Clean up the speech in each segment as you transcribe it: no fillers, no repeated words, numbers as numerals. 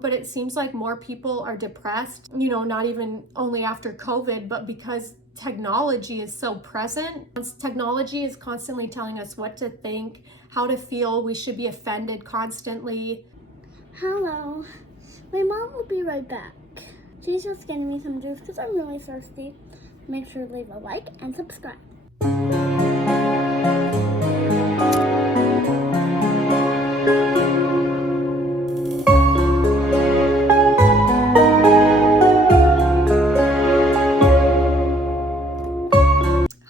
but it seems like more people are depressed, not even only after COVID, but because technology is so present. Technology is constantly telling us what to think, how to feel. We should be offended constantly. Hello. My mom will be right back. She's just getting me some juice because I'm really thirsty. Make sure to leave a like and subscribe.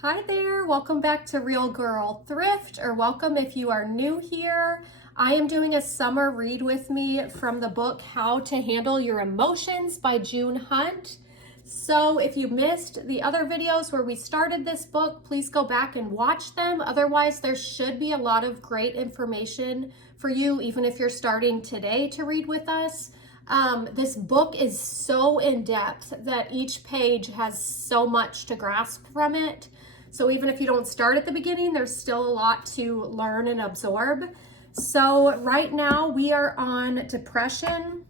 Hi there, welcome back to Real Girl Thrift, or welcome if you are new here. I am doing a summer read with me from the book How to Handle Your Emotions by June Hunt. So if you missed the other videos where we started this book, please go back and watch them. Otherwise, there should be a lot of great information for you, even if you're starting today to read with us. This book is so in-depth that each page has so much to grasp from it. So even if you don't start at the beginning, there's still a lot to learn and absorb. So right now we are on depression.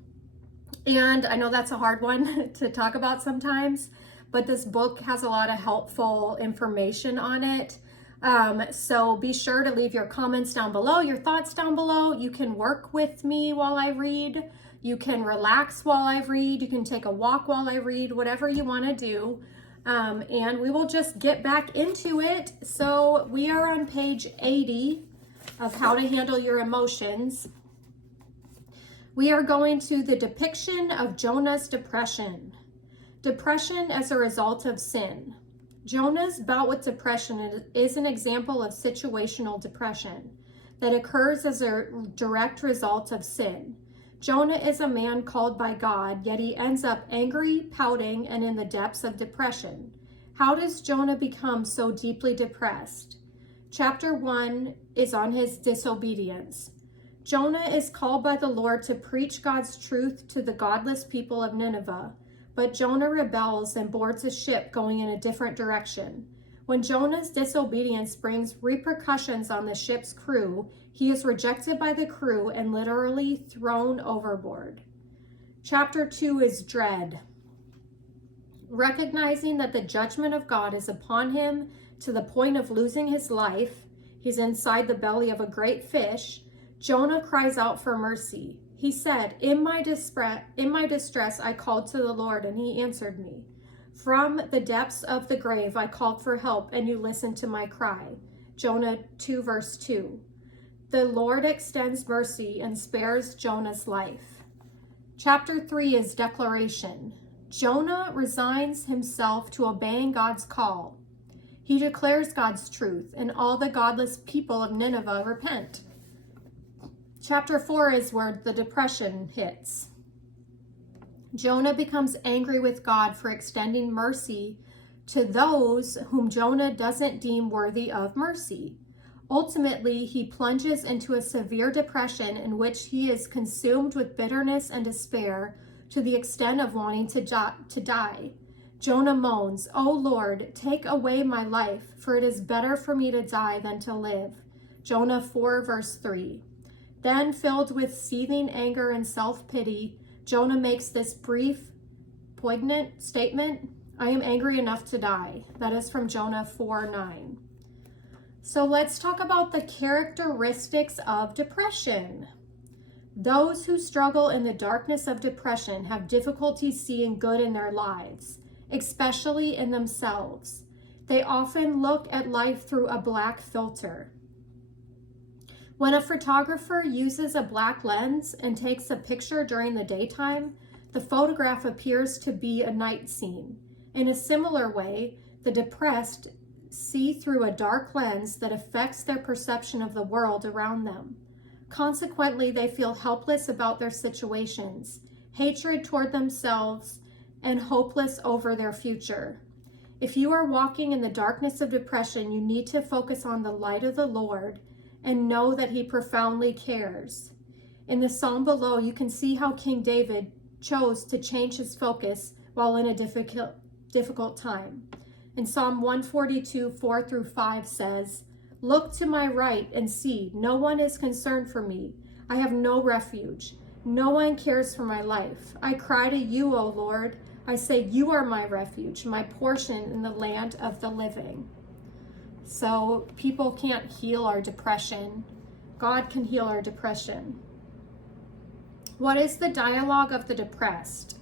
And I know that's a hard one to talk about sometimes, but this book has a lot of helpful information on it. So be sure to leave your comments down below, your thoughts down below. You can work with me while I read. You can relax while I read. You can take a walk while I read, whatever you want to do. And we will just get back into it. So we are on page 80 of How to Handle Your Emotions. We are going to the depiction of Jonah's depression. Depression as a result of sin. Jonah's bout with depression is an example of situational depression that occurs as a direct result of sin. Jonah is a man called by God, yet he ends up angry, pouting, and in the depths of depression. How does Jonah become so deeply depressed? Chapter 1 is on his disobedience. Jonah is called by the Lord to preach God's truth to the godless people of Nineveh, but Jonah rebels and boards a ship going in a different direction. When Jonah's disobedience brings repercussions on the ship's crew, he is rejected by the crew and literally thrown overboard. Chapter 2 is dread. Recognizing that the judgment of God is upon him to the point of losing his life, he's inside the belly of a great fish, Jonah cries out for mercy. He said, in my distress, I called to the Lord, and he answered me. From the depths of the grave, I called for help, and you listened to my cry. Jonah 2, verse 2. The Lord extends mercy and spares Jonah's life. Chapter 3 is declaration. Jonah resigns himself to obeying God's call. He declares God's truth, and all the godless people of Nineveh repent. Chapter 4 is where the depression hits. Jonah becomes angry with God for extending mercy to those whom Jonah doesn't deem worthy of mercy. Ultimately, he plunges into a severe depression in which he is consumed with bitterness and despair to the extent of wanting to die. Jonah moans, "O Lord, take away my life, for it is better for me to die than to live." Jonah 4, verse 3. Then, filled with seething anger and self-pity, Jonah makes this brief, poignant statement, "I am angry enough to die." That is from Jonah 4:9. So let's talk about the characteristics of depression. Those who struggle in the darkness of depression have difficulty seeing good in their lives, especially in themselves. They often look at life through a black filter. When a photographer uses a black lens and takes a picture during the daytime, the photograph appears to be a night scene. In a similar way, the depressed see through a dark lens that affects their perception of the world around them. Consequently, they feel helpless about their situations, hatred toward themselves, and hopeless over their future. If you are walking in the darkness of depression, you need to focus on the light of the Lord and know that he profoundly cares. In the psalm below, you can see how King David chose to change his focus while in a difficult time. In Psalm 142, 4 through 5 says, "Look to my right and see, no one is concerned for me. I have no refuge. No one cares for my life. I cry to you, O Lord. I say, you are my refuge, my portion in the land of the living. So people can't heal our depression. God can heal our depression. What is the dialogue of the depressed?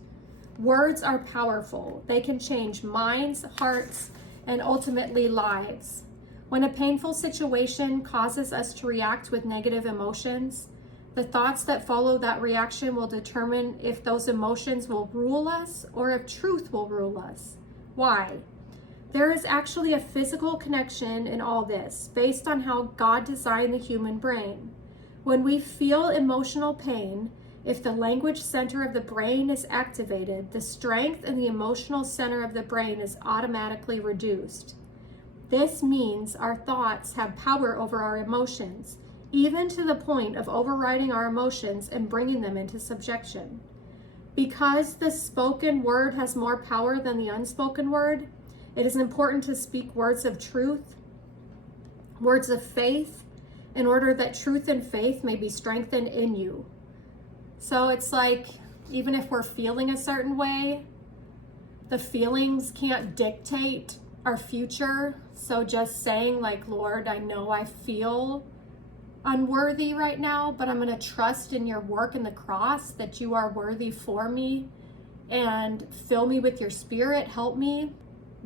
Words are powerful. They can change minds, hearts, and ultimately lives. When a painful situation causes us to react with negative emotions, the thoughts that follow that reaction will determine if those emotions will rule us or if truth will rule us. Why? There is actually a physical connection in all this based on how God designed the human brain. When we feel emotional pain, if the language center of the brain is activated, the strength in the emotional center of the brain is automatically reduced. This means our thoughts have power over our emotions, even to the point of overriding our emotions and bringing them into subjection. Because the spoken word has more power than the unspoken word, it is important to speak words of truth, words of faith, in order that truth and faith may be strengthened in you. So it's like, even if we're feeling a certain way, the feelings can't dictate our future. So just saying like, Lord, I know I feel unworthy right now, but I'm going to trust in your work in the cross that you are worthy for me, and fill me with your spirit, help me.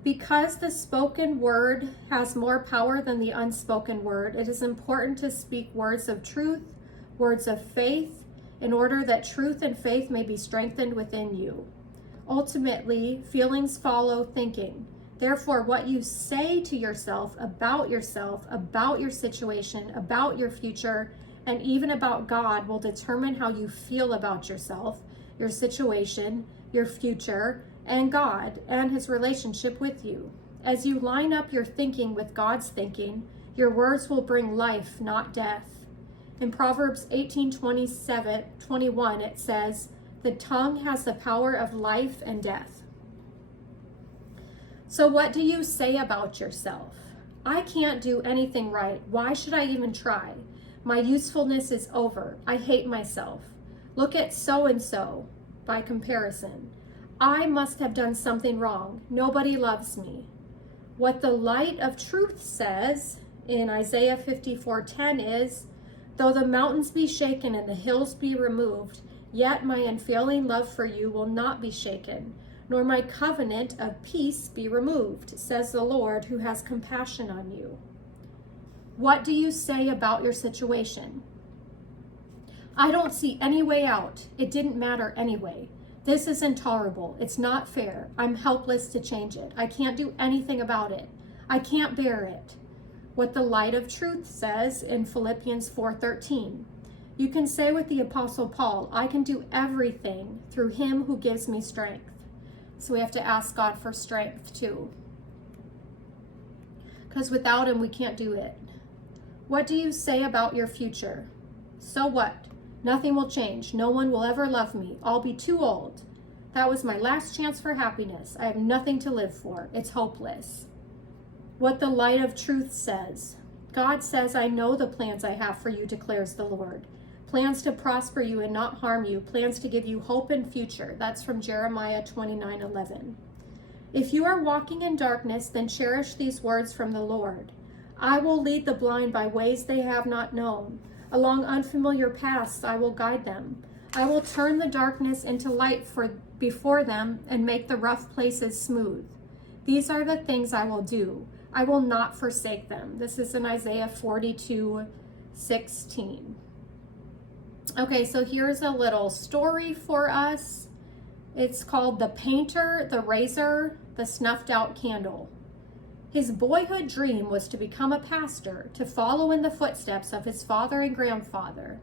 Because the spoken word has more power than the unspoken word, it is important to speak words of truth, words of faith, in order that truth and faith may be strengthened within you. Ultimately, feelings follow thinking. Therefore, what you say to yourself, about your situation, about your future, and even about God will determine how you feel about yourself, your situation, your future, and God and his relationship with you. As you line up your thinking with God's thinking, your words will bring life, not death. In Proverbs 18:21, it says, the tongue has the power of life and death. So what do you say about yourself? I can't do anything right. Why should I even try? My usefulness is over. I hate myself. Look at so-and-so by comparison. I must have done something wrong. Nobody loves me. What the light of truth says in Isaiah 54:10 is, though the mountains be shaken and the hills be removed, yet my unfailing love for you will not be shaken, nor my covenant of peace be removed, says the Lord who has compassion on you. What do you say about your situation? I don't see any way out. It didn't matter anyway. This is intolerable. It's not fair. I'm helpless to change it. I can't do anything about it. I can't bear it. What the light of truth says in Philippians 4:13. You can say with the Apostle Paul, I can do everything through him who gives me strength. So we have to ask God for strength too. Because without him, we can't do it. What do you say about your future? So what? Nothing will change. No one will ever love me. I'll be too old. That was my last chance for happiness. I have nothing to live for. It's hopeless. What the light of truth says. God says, I know the plans I have for you, declares the Lord. Plans to prosper you and not harm you. Plans to give you hope and future. That's from Jeremiah 29:11. If you are walking in darkness, then cherish these words from the Lord. I will lead the blind by ways they have not known. Along unfamiliar paths, I will guide them. I will turn the darkness into light before them and make the rough places smooth. These are the things I will do. I will not forsake them. This is in Isaiah 42:16. Okay, so here's a little story for us. It's called The Painter, the Razor, the Snuffed Out Candle. His boyhood dream was to become a pastor, to follow in the footsteps of his father and grandfather.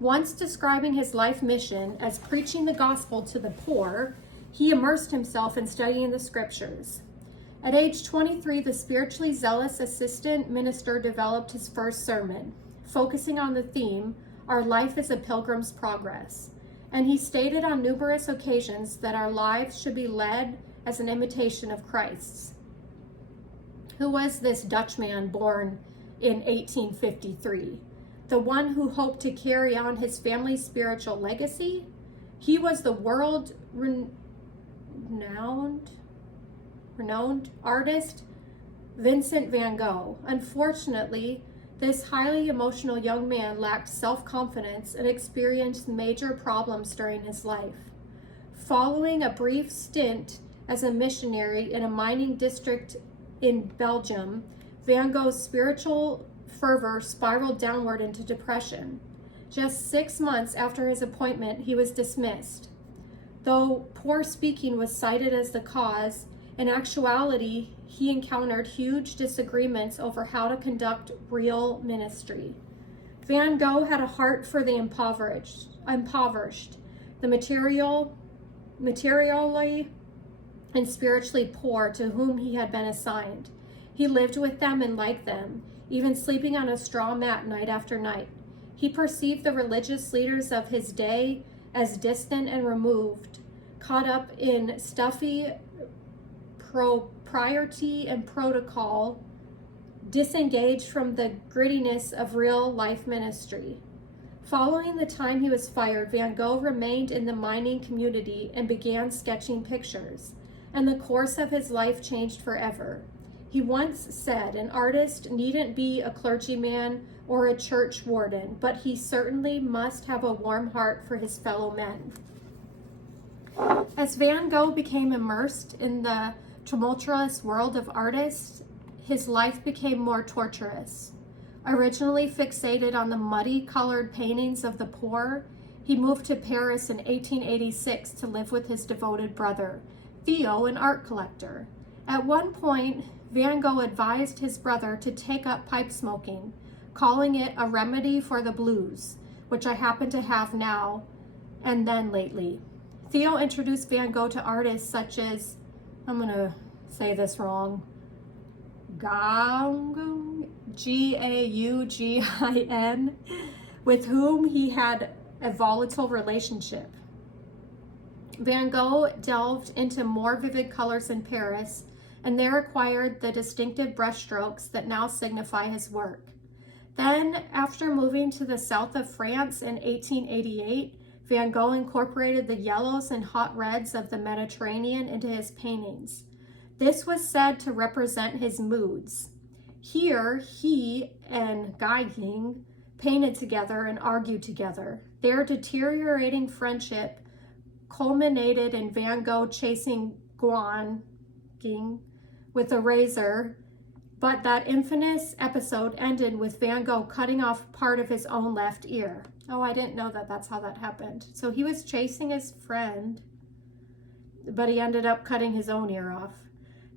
Once describing his life mission as preaching the gospel to the poor, he immersed himself in studying the scriptures. At age 23, the spiritually zealous assistant minister developed his first sermon, focusing on the theme, Our life is a pilgrim's progress. And he stated on numerous occasions that our lives should be led as an imitation of Christ's. Who was this Dutchman born in 1853? the one who hoped to carry on his family's spiritual legacy. He was the renowned artist Vincent van Gogh. Unfortunately, this highly emotional young man lacked self-confidence and experienced major problems during his life. Following a brief stint as a missionary in a mining district in Belgium, Van Gogh's spiritual fervor spiraled downward into depression. Just 6 months after his appointment, he was dismissed. Though poor speaking was cited as the cause, in actuality, he encountered huge disagreements over how to conduct real ministry. Van Gogh had a heart for the impoverished, the materially and spiritually poor to whom he had been assigned. He lived with them and liked them, even sleeping on a straw mat night after night. He perceived the religious leaders of his day as distant and removed, caught up in stuffy propriety and protocol, disengaged from the grittiness of real life ministry. Following the time he was fired, Van Gogh remained in the mining community and began sketching pictures, and the course of his life changed forever. He once said, an artist needn't be a clergyman or a church warden, but he certainly must have a warm heart for his fellow men. As Van Gogh became immersed in the tumultuous world of artists, his life became more torturous. Originally fixated on the muddy-colored paintings of the poor, he moved to Paris in 1886 to live with his devoted brother, Theo, an art collector. At one point, Van Gogh advised his brother to take up pipe smoking, calling it a remedy for the blues, which I happen to have now and then lately. Theo introduced Van Gogh to artists such as, I'm going to say this wrong, Gauguin, Gaugin, with whom he had a volatile relationship. Van Gogh delved into more vivid colors in Paris and there acquired the distinctive brushstrokes that now signify his work. Then, after moving to the south of France in 1888, Van Gogh incorporated the yellows and hot reds of the Mediterranean into his paintings. This was said to represent his moods. Here, he and Gaugin painted together and argued together. Their deteriorating friendship culminated in Van Gogh chasing Gaugin with a razor, but that infamous episode ended with Van Gogh cutting off part of his own left ear. Oh, I didn't know that that's how that happened. So he was chasing his friend, but he ended up cutting his own ear off.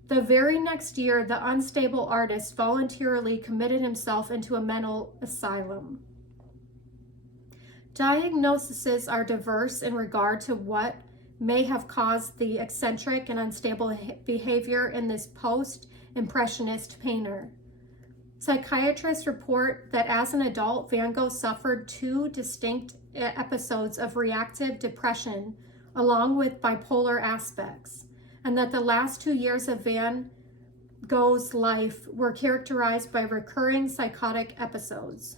The very next year, the unstable artist voluntarily committed himself into a mental asylum. Diagnoses are diverse in regard to what may have caused the eccentric and unstable behavior in this post-impressionist painter. Psychiatrists report that as an adult, Van Gogh suffered 2 distinct episodes of reactive depression along with bipolar aspects, and that the last 2 years of Van Gogh's life were characterized by recurring psychotic episodes.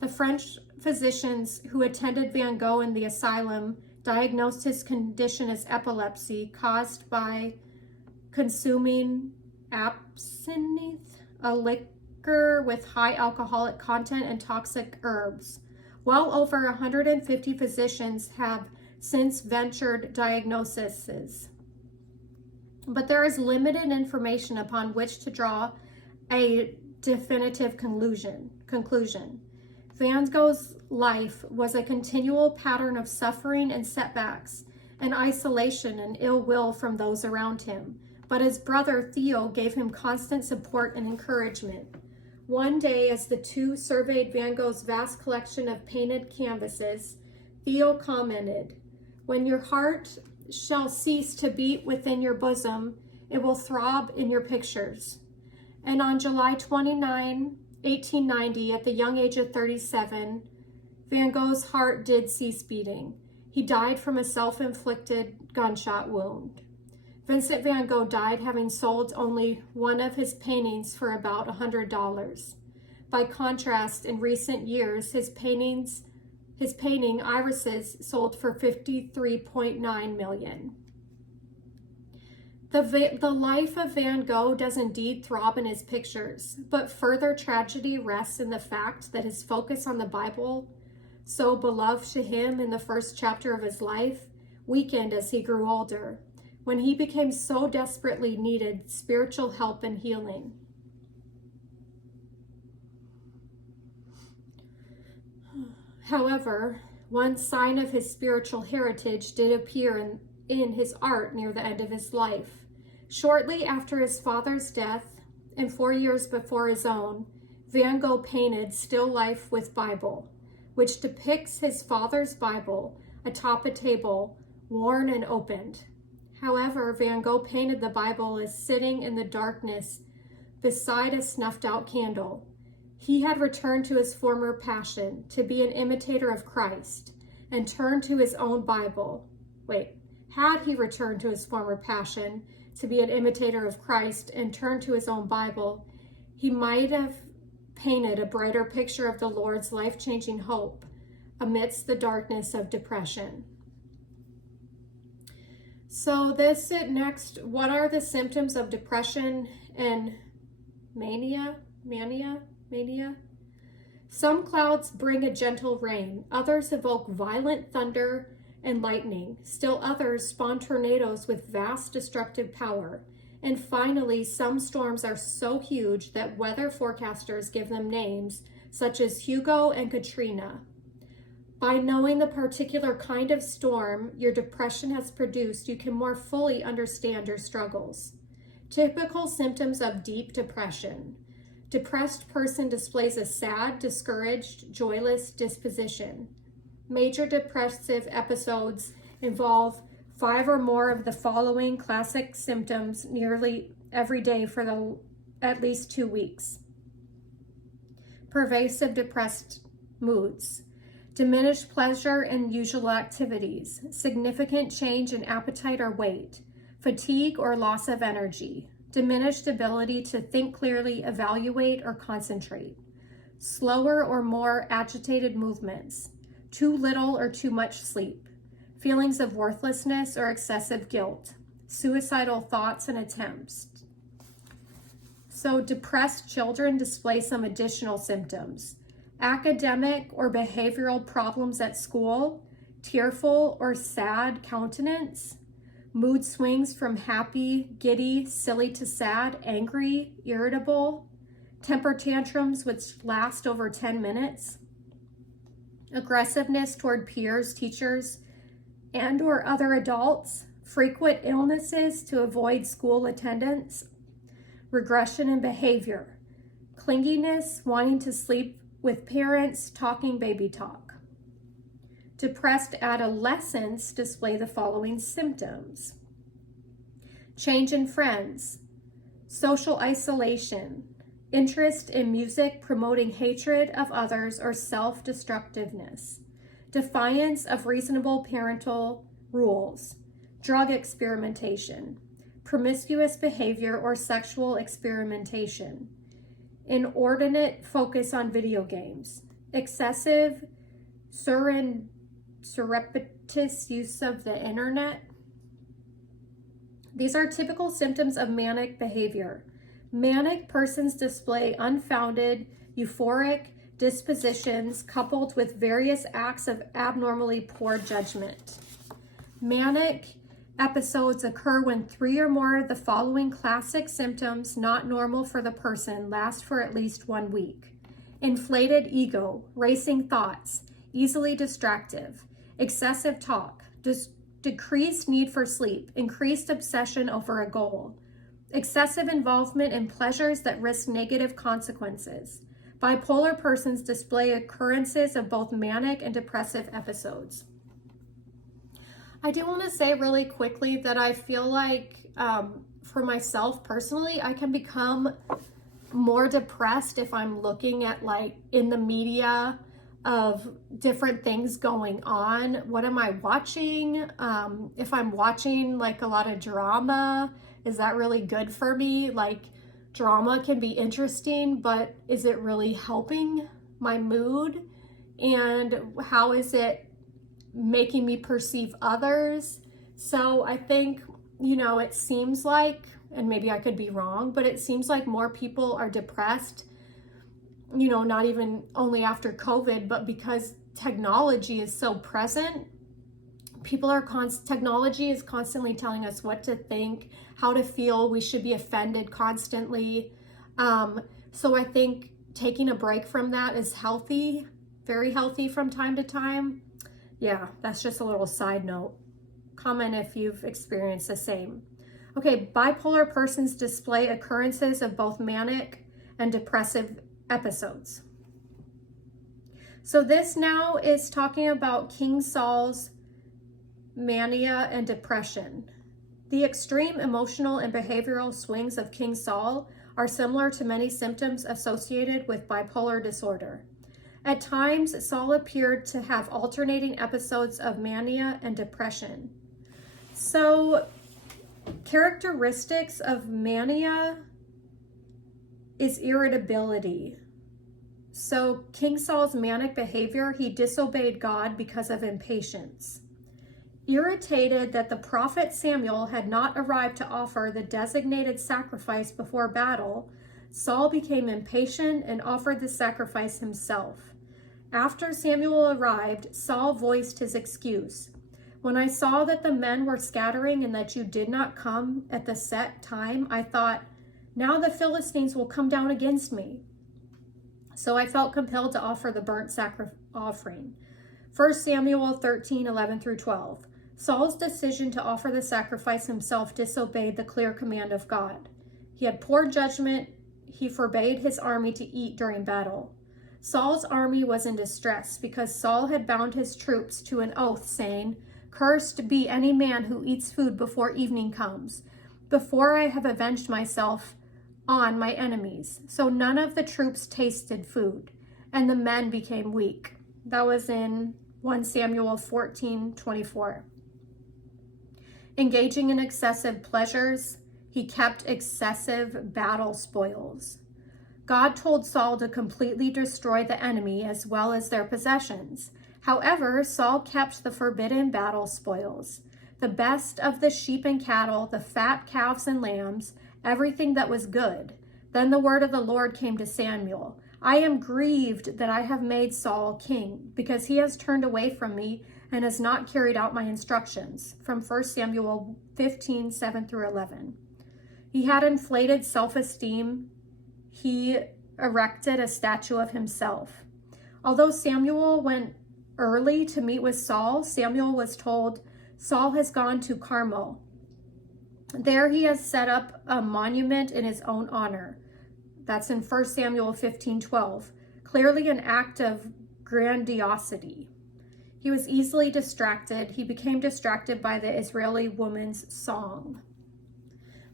The French physicians who attended Van Gogh in the asylum diagnosed his condition as epilepsy caused by consuming absinthe, a liquor with high alcoholic content and toxic herbs. Well over 150 physicians have since ventured diagnoses, but there is limited information upon which to draw a definitive conclusion. Van Gogh's life was a continual pattern of suffering and setbacks, and isolation and ill will from those around him. But his brother Theo gave him constant support and encouragement. One day, as the two surveyed Van Gogh's vast collection of painted canvases, Theo commented, "When your heart shall cease to beat within your bosom, it will throb in your pictures." And on July 29, 1890, at the young age of 37, Van Gogh's heart did cease beating. He died from a self-inflicted gunshot wound. Vincent van Gogh died having sold only one of his paintings for about $100. By contrast, in recent years, his painting Irises sold for $53.9 million. The life of Van Gogh does indeed throb in his pictures, but further tragedy rests in the fact that his focus on the Bible, so beloved to him in the first chapter of his life, weakened as he grew older, when he became so desperately needed spiritual help and healing. However, one sign of his spiritual heritage did appear in his art near the end of his life. Shortly after his father's death, and 4 years before his own, Van Gogh painted Still Life with Bible, which depicts his father's Bible atop a table, worn and opened. However, Van Gogh painted the Bible as sitting in the darkness beside a snuffed-out candle. He had returned to his former passion, to be an imitator of Christ, and turned to his own Bible. Had he returned to his former passion, to be an imitator of Christ, and turned to his own Bible, he might have painted a brighter picture of the Lord's life-changing hope amidst the darkness of depression. So next, what are the symptoms of depression and mania? Some clouds bring a gentle rain, others evoke violent thunder and lightning, still others spawn tornadoes with vast destructive power, and finally some storms are so huge that weather forecasters give them names such as Hugo and Katrina. By knowing the particular kind of storm your depression has produced, you can more fully understand your struggles. Typical symptoms of deep depression. Depressed person displays a sad, discouraged, joyless disposition. Major depressive episodes involve 5 or more of the following classic symptoms nearly every day for at least 2 weeks. Pervasive depressed moods. Diminished pleasure in usual activities. Significant change in appetite or weight. Fatigue or loss of energy. Diminished ability to think clearly, evaluate, or concentrate. Slower or more agitated movements. Too little or too much sleep. Feelings of worthlessness or excessive guilt. Suicidal thoughts and attempts. So depressed children display some additional symptoms. Academic or behavioral problems at school. Tearful or sad countenance. Mood swings from happy, giddy, silly to sad, angry, irritable. Temper tantrums which last over 10 minutes. Aggressiveness toward peers, teachers, and or other adults. Frequent illnesses to avoid school attendance. Regression in behavior. Clinginess, wanting to sleep with parents, talking baby talk. Depressed adolescents display the following symptoms. Change in friends, social isolation, interest in music promoting hatred of others or self-destructiveness, defiance of reasonable parental rules, drug experimentation, promiscuous behavior or sexual experimentation, inordinate focus on video games, excessive surreptitious use of the internet. These are typical symptoms of manic behavior. Manic persons display unfounded, euphoric dispositions coupled with various acts of abnormally poor judgment. Manic episodes occur when 3 or more of the following classic symptoms, not normal for the person, last for at least 1 week. Inflated ego, racing thoughts, easily distractive, excessive talk, decreased need for sleep, increased obsession over a goal, excessive involvement in pleasures that risk negative consequences. Bipolar persons display occurrences of both manic and depressive episodes. I do want to say really quickly that I feel like for myself personally, I can become more depressed if I'm looking at like in the media of different things going on. What am I watching? If I'm watching like a lot of drama, is that really good for me? Like drama can be interesting, but is it really helping my mood? And how is it making me perceive others? So I think, it seems like, and maybe I could be wrong, but it seems like more people are depressed, not even only after COVID, but because technology is so present. Technology is constantly telling us what to think, how to feel. We should be offended constantly. So I think taking a break from that is healthy, very healthy from time to time. Yeah, that's just a little side note. Comment if you've experienced the same. Okay, bipolar persons display occurrences of both manic and depressive episodes. So this now is talking about King Saul's mania and depression. The extreme emotional and behavioral swings of King Saul are similar to many symptoms associated with bipolar disorder. At times, Saul appeared to have alternating episodes of mania and depression. So, characteristics of mania is irritability. So, King Saul's manic behavior, he disobeyed God because of impatience. Irritated that the prophet Samuel had not arrived to offer the designated sacrifice before battle, Saul became impatient and offered the sacrifice himself. After Samuel arrived, Saul voiced his excuse. When I saw that the men were scattering and that you did not come at the set time, I thought, now the Philistines will come down against me. So I felt compelled to offer the burnt offering. 1 Samuel 13:11-12. Saul's decision to offer the sacrifice himself disobeyed the clear command of God. He had poor judgment. He forbade his army to eat during battle. Saul's army was in distress because Saul had bound his troops to an oath, saying, "Cursed be any man who eats food before evening comes, before I have avenged myself on my enemies." So none of the troops tasted food, and the men became weak. That was in 1 Samuel 14:24. Engaging in excessive pleasures, he kept excessive battle spoils. God told Saul to completely destroy the enemy as well as their possessions. However, Saul kept the forbidden battle spoils, the best of the sheep and cattle, the fat calves and lambs, everything that was good. Then the word of the Lord came to Samuel. I am grieved that I have made Saul king, because he has turned away from me and has not carried out my instructions. From 1 Samuel 15:7-11. He had inflated self-esteem. He erected a statue of himself. Although Samuel went early to meet with Saul, Samuel was told, Saul has gone to Carmel. There he has set up a monument in his own honor. That's in 1 Samuel 15:12. Clearly an act of grandiosity. He was easily distracted. He became distracted by the Israeli woman's song.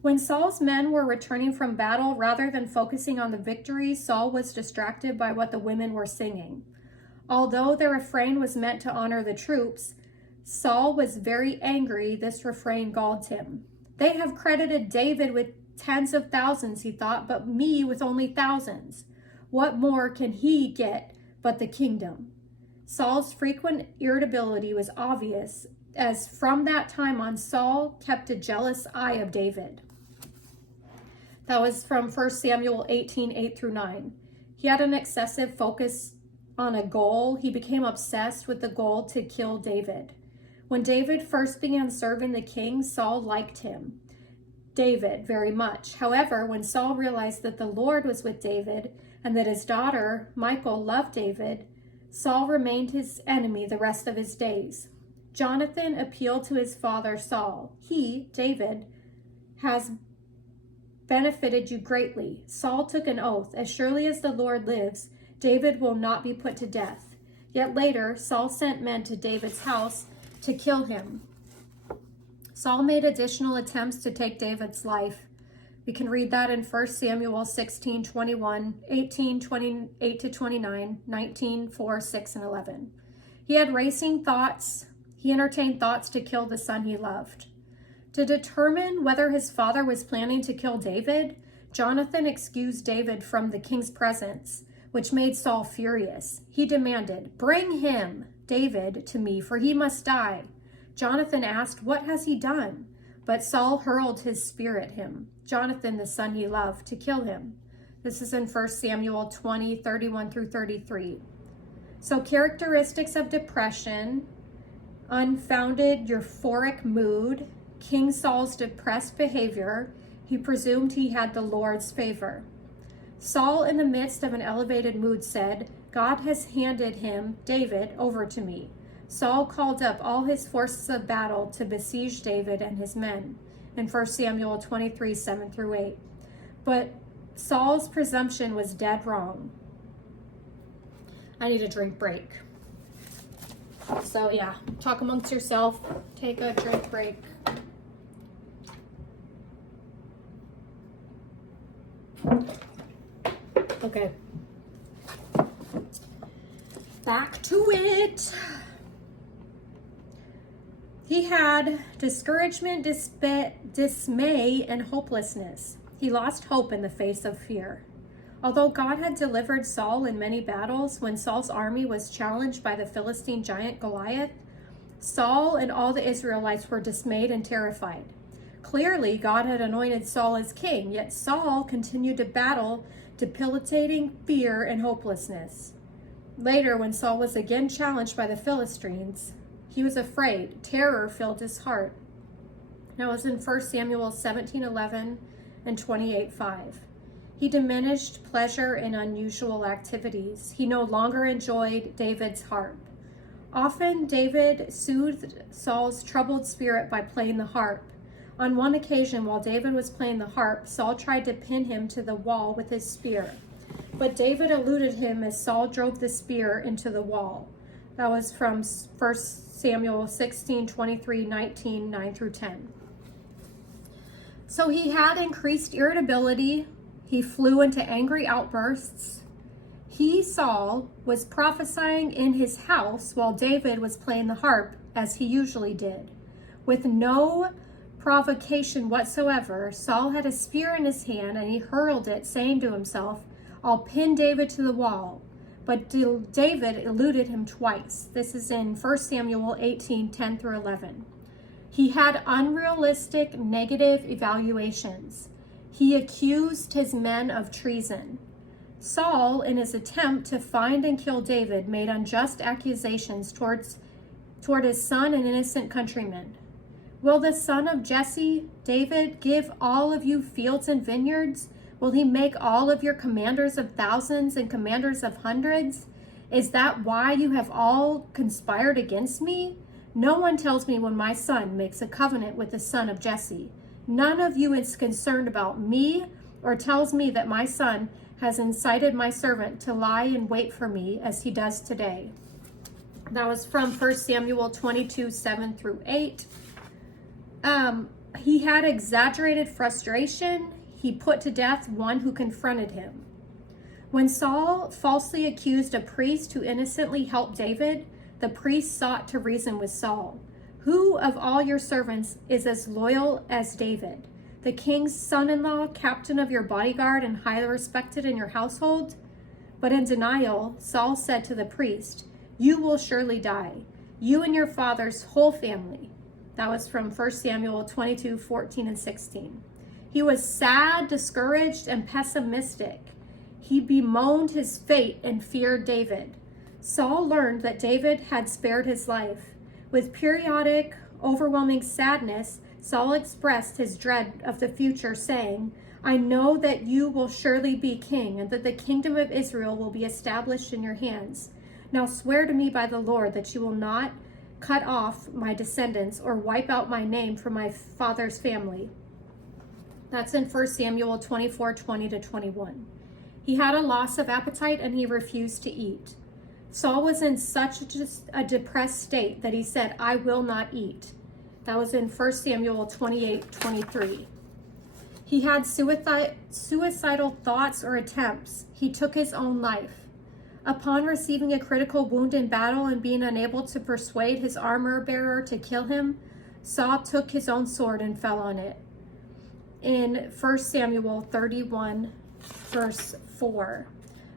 When Saul's men were returning from battle, rather than focusing on the victory, Saul was distracted by what the women were singing. Although the refrain was meant to honor the troops, Saul was very angry. This refrain galled him. They have credited David with tens of thousands, he thought, but me with only thousands. What more can he get but the kingdom? Saul's frequent irritability was obvious, as from that time on, Saul kept a jealous eye of David. That was from 1 Samuel 18:8-9. He had an excessive focus on a goal. He became obsessed with the goal to kill David. When David first began serving the king, Saul liked David very much. However, when Saul realized that the Lord was with David and that his daughter, Michal, loved David, Saul remained his enemy the rest of his days. Jonathan appealed to his father Saul. He, David, has benefited you greatly. Saul took an oath. As surely as the Lord lives, David will not be put to death. Yet later, Saul sent men to David's house to kill him. Saul made additional attempts to take David's life. We can read that in 1 Samuel 16:21, 18:28-29, 19:4-6-11. He had racing thoughts. He entertained thoughts to kill the son he loved. To determine whether his father was planning to kill David, Jonathan excused David from the king's presence, which made Saul furious. He demanded, "Bring him, David, to me, for he must die." Jonathan asked, "What has he done?" But Saul hurled his spear at him, Jonathan, the son he loved, to kill him. This is in 1 Samuel 20:31 through 33. So characteristics of depression: unfounded euphoric mood, King Saul's depressed behavior. He presumed he had the Lord's favor. Saul, in the midst of an elevated mood, said, "God has handed him, David, over to me." Saul called up all his forces of battle to besiege David and his men in 1 Samuel 23:7 through 8. But Saul's presumption was dead wrong. I need a drink break. So yeah, talk amongst yourself, take a drink break. Okay. Back to it. He had discouragement, dismay, and hopelessness. He lost hope in the face of fear. Although God had delivered Saul in many battles, when Saul's army was challenged by the Philistine giant Goliath, Saul and all the Israelites were dismayed and terrified. Clearly, God had anointed Saul as king, yet Saul continued to battle debilitating fear and hopelessness. Later, when Saul was again challenged by the Philistines, he was afraid. Terror filled his heart. That was in 1 Samuel 17:11 and 28:5. He diminished pleasure in unusual activities. He no longer enjoyed David's harp. Often, David soothed Saul's troubled spirit by playing the harp. On one occasion, while David was playing the harp, Saul tried to pin him to the wall with his spear. But David eluded him as Saul drove the spear into the wall. That was from 1 Samuel 16:23, 19, 9 through 10. So he had increased irritability. He flew into angry outbursts. He, Saul, was prophesying in his house while David was playing the harp, as he usually did. With no provocation whatsoever, Saul had a spear in his hand and he hurled it, saying to himself, "I'll pin David to the wall." But David eluded him twice. This is in 1 Samuel 18:10 through 11. He had unrealistic negative evaluations. He accused his men of treason. Saul, in his attempt to find and kill David, made unjust accusations toward his son and innocent countrymen. "Will the son of Jesse, David, give all of you fields and vineyards? Will he make all of your commanders of thousands and commanders of hundreds? Is that why you have all conspired against me? No one tells me when my son makes a covenant with the son of Jesse. None of you is concerned about me or tells me that my son has incited my servant to lie in wait for me as he does today." That was from 1 Samuel 22:7 through 8. He had exaggerated frustration. He put to death one who confronted him. When Saul falsely accused a priest who innocently helped David, the priest sought to reason with Saul. "Who of all your servants is as loyal as David, the king's son-in-law, captain of your bodyguard, and highly respected in your household?" But in denial, Saul said to the priest, "You will surely die, you and your father's whole family." That was from 1 Samuel 22:14 and 16. He was sad, discouraged, and pessimistic. He bemoaned his fate and feared David. Saul learned that David had spared his life. With periodic, overwhelming sadness, Saul expressed his dread of the future, saying, "I know that you will surely be king, and that the kingdom of Israel will be established in your hands. Now swear to me by the Lord that you will not cut off my descendants or wipe out my name from my father's family." That's in 1 Samuel 24:20 to 21. He had a loss of appetite and he refused to eat. Saul was in such a depressed state that he said, "I will not eat." That was in 1 Samuel 28:23. He had suicidal thoughts or attempts. He took his own life. Upon receiving a critical wound in battle and being unable to persuade his armor bearer to kill him, Saul took his own sword and fell on it. in 1 Samuel 31, verse 4.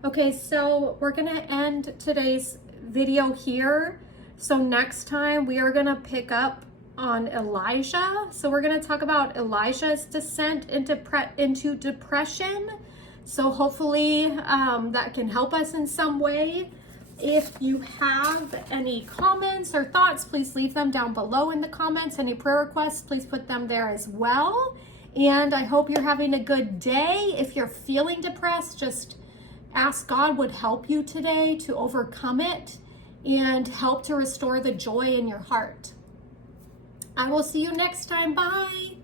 Okay, so we're going to end today's video here. So next time we are going to pick up on Elijah. So we're going to talk about Elijah's descent into depression. So hopefully that can help us in some way. If you have any comments or thoughts, please leave them down below in the comments. Any prayer requests, please put them there as well. And I hope you're having a good day. If you're feeling depressed, just ask God would help you today to overcome it and help to restore the joy in your heart. I will see you next time. Bye.